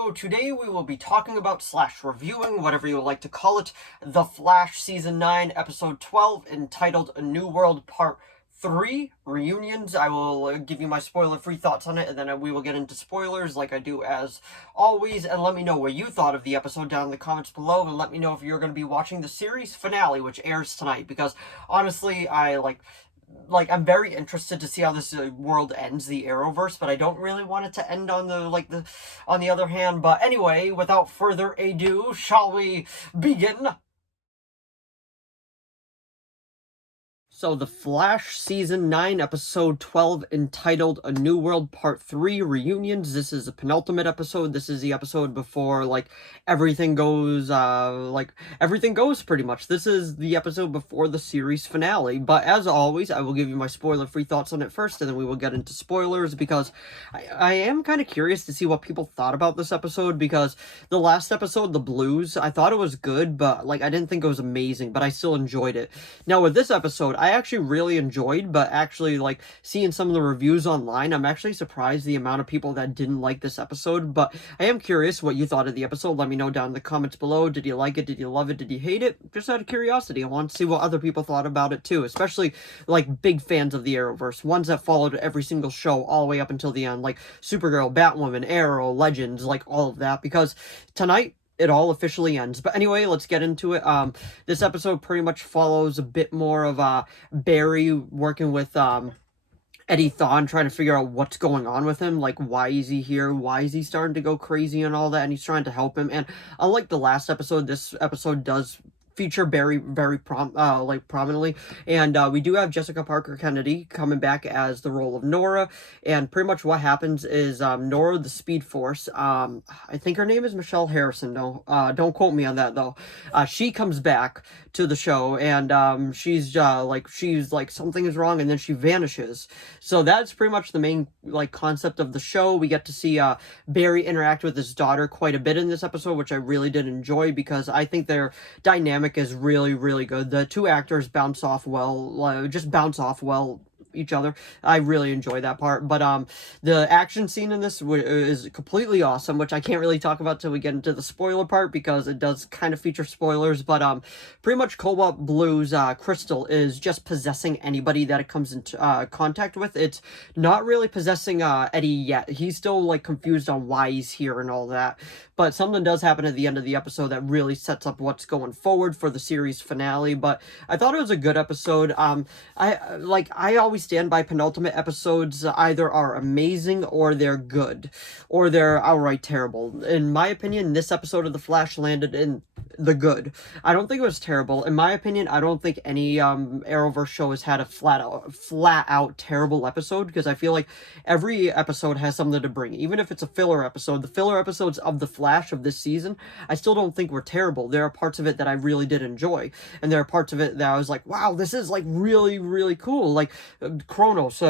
So today we will be talking about / reviewing, whatever you would like to call it, The Flash Season 9, Episode 12, entitled A New World Part 3, Reunions. I will give you my spoiler-free thoughts on it, and then we will get into spoilers like I do as always, and let me know what you thought of the episode down in the comments below, and let me know if you're going to be watching the series finale, which airs tonight, because honestly, I'm very interested to see how this world ends, the Arrowverse, but I don't really want it to end on on the other hand. But anyway, without further ado, shall we begin? So, The Flash Season 9, Episode 12, entitled A New World Part 3, Reunions. This is a penultimate episode. This is the episode before, everything goes, everything goes, pretty much. This is the episode before the series finale. But, as always, I will give you my spoiler-free thoughts on it first, and then we will get into spoilers, because I am kind of curious to see what people thought about this episode, because the last episode, The Blues, I thought it was good, but, I didn't think it was amazing, but I still enjoyed it. Now, with this episode, I actually really enjoyed, but actually, seeing some of the reviews online, I'm actually surprised the amount of people that didn't like this episode, but I am curious what you thought of the episode. Let me know down in the comments below. Did you like it? Did you love it? Did you hate it? Just out of curiosity, I want to see what other people thought about it, too, especially, big fans of the Arrowverse, ones that followed every single show all the way up until the end, like Supergirl, Batwoman, Arrow, Legends, all of that, because tonight, it all officially ends. But anyway, let's get into it. This episode pretty much follows a bit more of Barry working with Eddie Thawne, trying to figure out what's going on with him, why is he here, why is he starting to go crazy and all that, and he's trying to help him. And unlike the last episode, this episode does feature Barry very prominently, and we do have Jessica Parker Kennedy coming back as the role of Nora. And pretty much what happens is Nora, the Speed Force, I think her name is Michelle Harrison, no, don't quote me on that though. She comes back to the show, and she's something is wrong, and then she vanishes. So that's pretty much the main concept of the show. We get to see Barry interact with his daughter quite a bit in this episode, which I really did enjoy, because I think their dynamic is really, really good. The two actors bounce off well, each other. I really enjoy that part. But the action scene in this is completely awesome, which I can't really talk about till we get into the spoiler part, because it does kind of feature spoilers. But pretty much Cobalt Blue's Crystal is just possessing anybody that it comes into contact with. It's not really possessing Eddie yet. He's still confused on why he's here and all that. But something does happen at the end of the episode that really sets up what's going forward for the series finale. But I thought it was a good episode. I always stand by penultimate episodes either are amazing or they're good, or they're outright terrible. In my opinion, this episode of The Flash landed in the good. I don't think it was terrible. In my opinion, I don't think any Arrowverse show has had a flat out terrible episode, because I feel like every episode has something to bring. Even if it's a filler episode, the filler episodes of The Flash of this season, I still don't think were terrible. There are parts of it that I really did enjoy, and there are parts of it that I was like, wow, this is really, really cool. Chronos,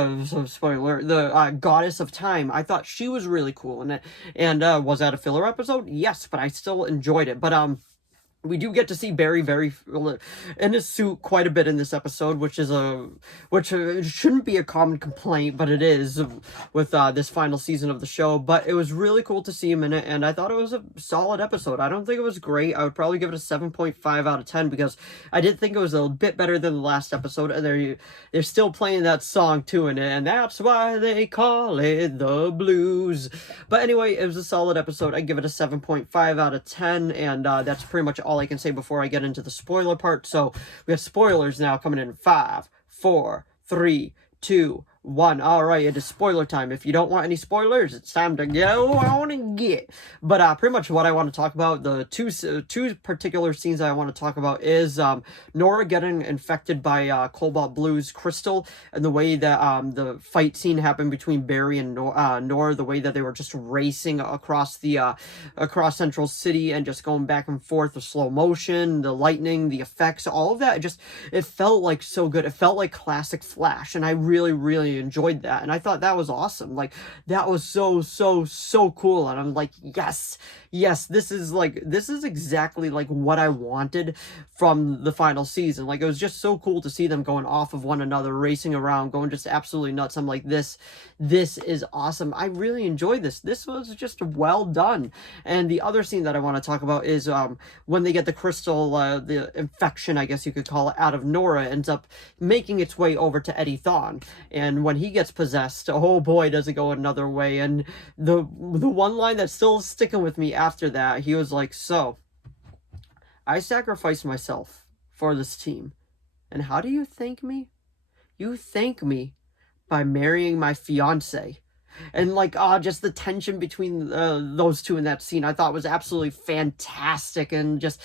spoiler, the goddess of time, I thought she was really cool in it. And was that a filler episode? Yes, but I still enjoyed it. But we do get to see Barry very in his suit quite a bit in this episode, which shouldn't be a common complaint, but it is with this final season of the show. But it was really cool to see him in it, and I thought it was a solid episode. I don't think it was great. I would probably give it a 7.5 out of 10, because I did think it was a bit better than the last episode, and they're still playing that song too in it, and that's why they call it The Blues. But anyway, it was a solid episode. I give it a 7.5 out of 10, and that's pretty much all I can say before I get into the spoiler part. So we have spoilers now coming in 5, 4, 3, 2, 1. All right, it is spoiler time. If you don't want any spoilers, it's time to go on and get. But pretty much what I want to talk about, the two particular scenes I want to talk about is Nora getting infected by Cobalt Blue's Crystal, and the way that the fight scene happened between Barry and Nora, the way that they were just racing across the across Central City and just going back and forth, the slow motion, the lightning, the effects, all of that. It felt so good. It felt like classic Flash, and I really, really really enjoyed that, and I thought that was awesome. Like, that was so cool, and I'm like, yes, this is exactly like what I wanted from the final season. Like, it was just so cool to see them going off of one another, racing around, going just absolutely nuts. I'm like, this is awesome. I really enjoyed this. This was just well done. And the other scene that I want to talk about is when they get the crystal, the infection, I guess you could call it, out of Nora, ends up making its way over to Eddie Thawne. And when he gets possessed, oh boy, does it go another way. And the one line that's still sticking with me after that, he was like, so, I sacrificed myself for this team. And how do you thank me? You thank me by marrying my fiance. And like, just the tension between those two in that scene, I thought was absolutely fantastic. And just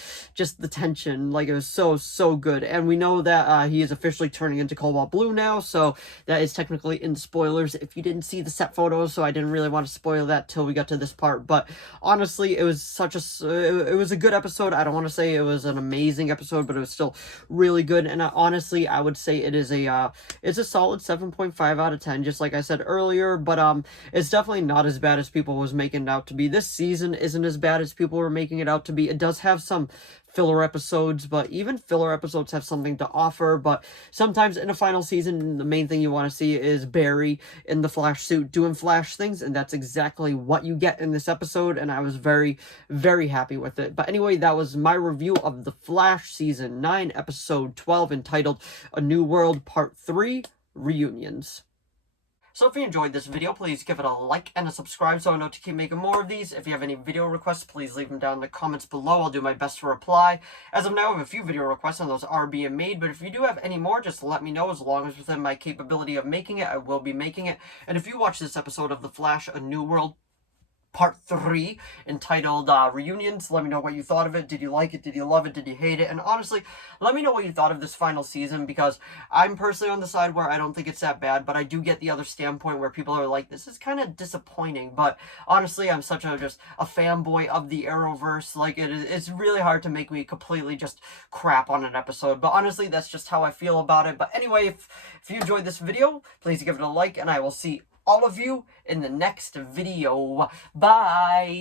the tension, like, it was so good. And we know that he is officially turning into Cobalt Blue now, so that is technically in spoilers if you didn't see the set photos, so I didn't really want to spoil that till we got to this part. But honestly, it was it was a good episode. I don't want to say it was an amazing episode, but it was still really good. And honestly, I would say it is it's a solid 7.5 out of 10, just like I said earlier. But it's definitely not as bad as people was making it out to be. This season isn't as bad as people were making it out to be. It does have some filler episodes, but even filler episodes have something to offer. But sometimes in a final season, the main thing you want to see is Barry in the Flash suit doing Flash things, and that's exactly what you get in this episode, and I was very happy with it. But anyway, that was my review of The Flash Season 9, Episode 12, entitled A New World Part 3, Reunions. So if you enjoyed this video, please give it a like and a subscribe so I know to keep making more of these. If you have any video requests, please leave them down in the comments below. I'll do my best to reply. As of now, I have a few video requests and those are being made, but if you do have any more, just let me know. As long as within my capability of making it, I will be making it. And if you watch this episode of The Flash, A New World Part 3, entitled Reunions, let me know what you thought of it. Did you like it? Did you love it? Did you hate it? And honestly, let me know what you thought of this final season, because I'm personally on the side where I don't think it's that bad, but I do get the other standpoint where people are like, this is kind of disappointing. But honestly, I'm such just a fanboy of the Arrowverse. Like, it's really hard to make me completely just crap on an episode. But honestly, that's just how I feel about it. But anyway, if you enjoyed this video, please give it a like, and I will see all of you in the next video. Bye!